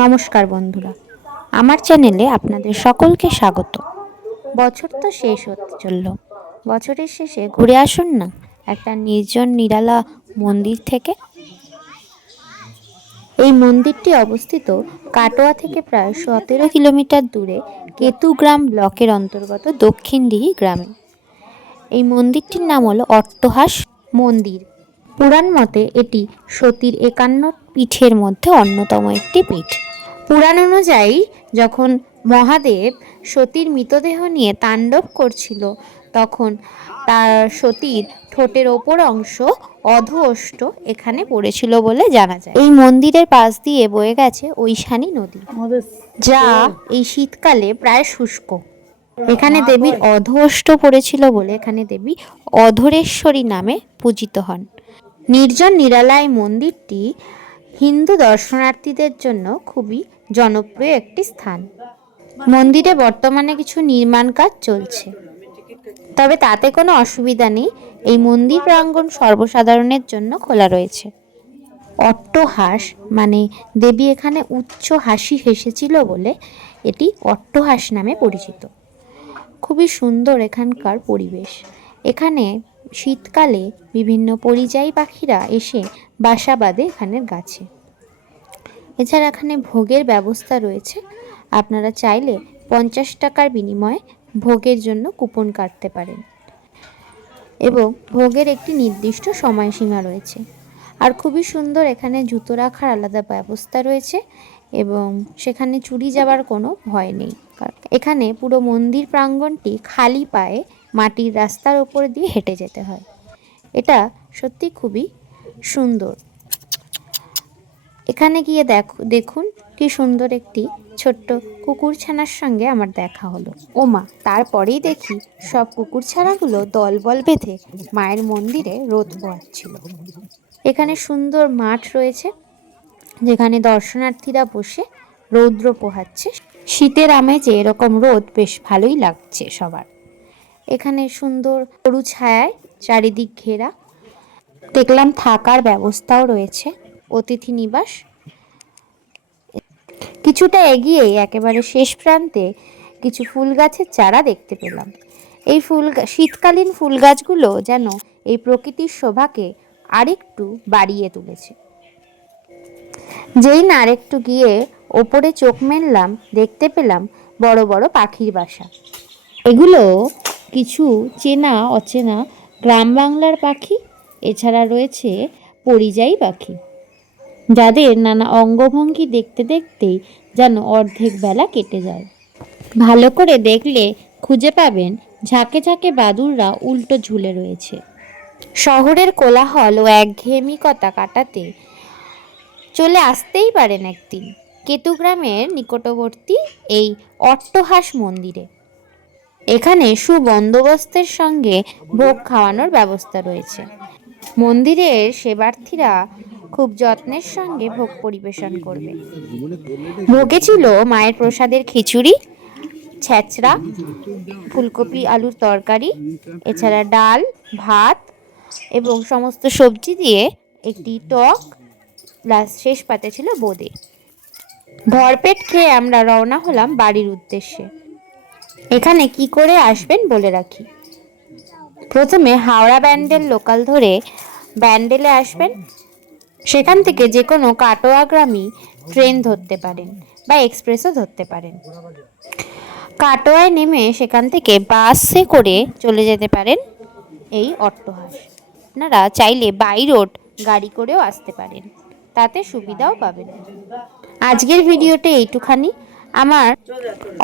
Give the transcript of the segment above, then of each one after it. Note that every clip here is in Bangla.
নমস্কার বন্ধুরা, আমার চ্যানেলে আপনাদের সকলকে স্বাগত। বছর তো শেষ হতে চলল। বছরের শেষে ঘুরে আসুন না একটা নির্জন নিরালা মন্দির থেকে। এই মন্দিরটি অবস্থিত কাটোয়া থেকে প্রায় 17 কিলোমিটার দূরে কেতুগ্রাম ব্লকের অন্তর্গত দক্ষিণডিহি গ্রামে। এই মন্দিরটির নাম হলো অট্টহাস মন্দির। পুরাণ মতে এটি সতীর 51 পীঠের মধ্যে অন্যতম একটি পীঠ। পুরাণ অনুযায়ী যখন মহাদেব সতীর মৃতদেহ নিয়ে তাণ্ডব করছিল, তখন তার সতীর ঠোঁটের ওপর অংশ অধোষ্ট এখানে পড়েছিল বলে জানা যায়। এই মন্দিরের পাশ দিয়ে বয়ে গেছে ঐশানী নদী, যা এই শীতকালে প্রায় শুষ্ক। এখানে দেবীর অধোষ্ট পড়েছিল বলে এখানে দেবী অধরেশ্বরী নামে পূজিত হন। নির্জন নিরালায় মন্দিরটি হিন্দু দর্শনার্থীদের জন্য খুবই জনপ্রিয় একটি স্থান। মন্দিরে বর্তমানে কিছু নির্মাণ কাজ চলছে, তবে তাতে কোনো অসুবিধা নেই। এই মন্দির প্রাঙ্গণ সর্বসাধারণের জন্য খোলা রয়েছে। অট্টহাস মানে দেবী এখানে উচ্চ হাসি হেসেছিল বলে এটি অট্টহাস নামে পরিচিত। খুবই সুন্দর এখানকার পরিবেশ। এখানে শীতকালে বিভিন্ন পরিযায়ী পাখিরা এসে বাসা বাঁধে এখানের গাছে। এছাড়া এখানে ভোগের ব্যবস্থা রয়েছে। আপনারা চাইলে 50 টাকার বিনিময়ে ভোগের জন্য কুপন কাটতে পারেন এবং ভোগের একটি নির্দিষ্ট সময়সীমা রয়েছে। আর খুবই সুন্দর, এখানে জুতো রাখার আলাদা ব্যবস্থা রয়েছে এবং সেখানে চুরি যাওয়ার কোনো ভয় নেই। এখানে পুরো মন্দির প্রাঙ্গণটি খালি পায়ে মাটির রাস্তার ওপর দিয়ে হেঁটে যেতে হয়। এটা সত্যি খুবই সুন্দর। এখানে গিয়ে দেখুন কি সুন্দর একটি ছোট্ট কুকুরছানার সঙ্গে আমার দেখা হলো। ওমা, তারপরেই দেখি সব কুকুরছানাগুলো দলবল বেঁধে মায়ের মন্দিরে রোদ পোহাচ্ছিল। এখানে সুন্দর মাঠ রয়েছে যেখানে দর্শনার্থীরা বসে রৌদ্র পোহাচ্ছে। শীতের আমেজে এরকম রোদ বেশ ভালোই লাগছে সবার। এখানে সুন্দর সরু ছায়ায় চারিদিক ঘেরা। দেখলাম থাকার ব্যবস্থাও রয়েছে, অতিথি নিবাস। কিছুটা এগিয়েই একেবারে শেষ প্রান্তে কিছু ফুল গাছের চারা দেখতে পেলাম। এই শীতকালীন ফুল গাছগুলো যেন এই প্রকৃতির শোভাকে আরেকটু বাড়িয়ে তুলেছে। যেই না আরেকটু গিয়ে ওপরে চোখ মেললাম, দেখতে পেলাম বড় বড় পাখির বাসা। এগুলো কিছু চেনা অচেনা গ্রাম বাংলার পাখি। এছাড়া রয়েছে পরিযায়ী পাখি, যাদের নানা অঙ্গভঙ্গি দেখতে দেখতেই যেন অর্ধেক বেলা কেটে যায়। ভালো করে দেখলে খুঁজে পাবেন ঝাঁকে ঝাঁকে বাদুড়রা উল্টো ঝুলে রয়েছে। শহরের কোলাহল ও একঘেয়েমিকতা কাটাতে চলে আসতেই পারেন একদিন কেতুগ্রামের নিকটবর্তী এই অট্টহাস মন্দিরে। এখানে সুবন্দোবস্তের সঙ্গে ভোগ খাওয়ানোর ব্যবস্থা রয়েছে। মন্দিরের সেবার্থীরা খুব যত্নের সঙ্গে ভোগ পরিবেশন করবে। ভোগে ছিল মায়ের প্রসাদের খিচুড়ি, ছেঁচড়া, ফুলকপি আলুর তরকারি, এছাড়া ডাল, ভাত এবং সমস্ত সবজি দিয়ে একটি টক, প্লাস শেষ পাতে ছিল বোঁদে। ভরপেট খেয়ে আমরা রওনা হলাম বাড়ির উদ্দেশ্যে। এখানে কি করে আসবেন বলে রাখি। প্রথমে হাওড়া ব্যান্ডেল লোকাল ধরে ব্যান্ডেলে আসবেন। সেখান থেকে যে কোনো কাটোয়াগামী ট্রেন ধরতে পারেন বা এক্সপ্রেসও ধরতে পারেন। কাটোয়ায় নেমে সেখান থেকে বাসে করে চলে যেতে পারেন এই অট্টহাস। আপনারা চাইলে বাই রোড গাড়ি করেও আসতে পারেন, তাতে সুবিধাও পাবেন। আজকের ভিডিওটা এইটুখানি। আমার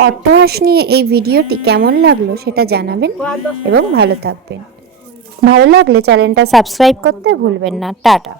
অট্টহাস নিয়ে এই ভিডিওটি কেমন লাগলো সেটা জানাবেন এবং ভালো থাকবেন। ভালো লাগলে চ্যানেলটা সাবস্ক্রাইব করতে ভুলবেন না। টাটা।